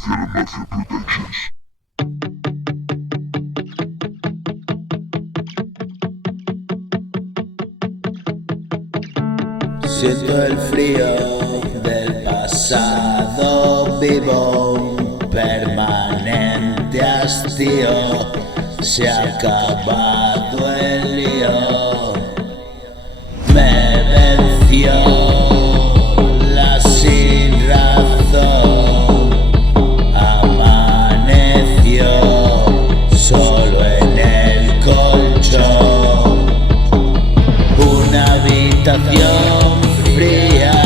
Facial and Mafia Productions. Siento el frío del pasado, vivo un permanente hastío. Se ha acabado el lío, me venció la sin razón. Amaneció solo en el colchón, una habitación fría,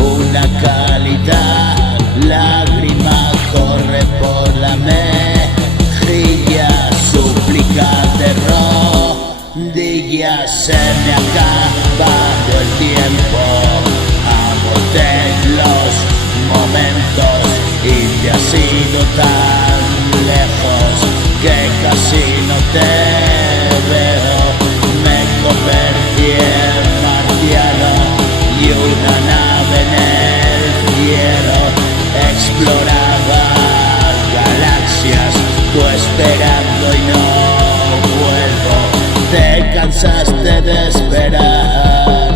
una calidad, lágrima corre por la mejilla, súplica de rodillas. Se me ha acabado el tiempo, agoté los momentos y te has ido tan lejos que casi no te veo. Me convertí en marciano y una nave en el cielo exploraba galaxias, tú esperando y no vuelvo. Te cansaste de esperar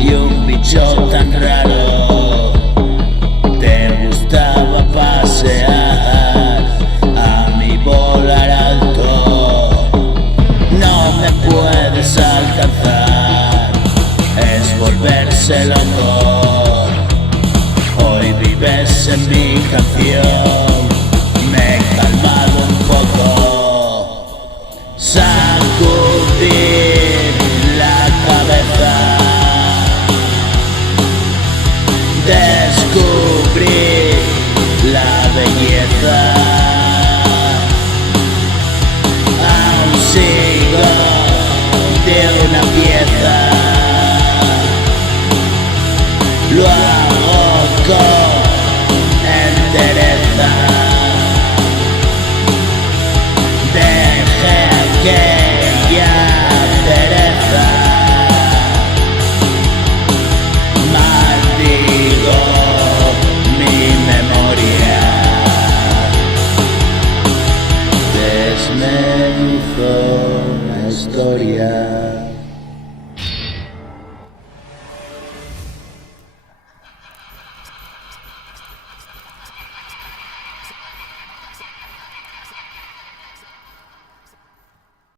y un bicho tan raro te gustaba pasear. A mí volar alto no me puedes alcanzar, es volverse loco. Hoy vives en mi canción, me he calmado un poco. Sacudir la cabeza, descubrir la belleza. Aún sigo de una pieza, lo hago con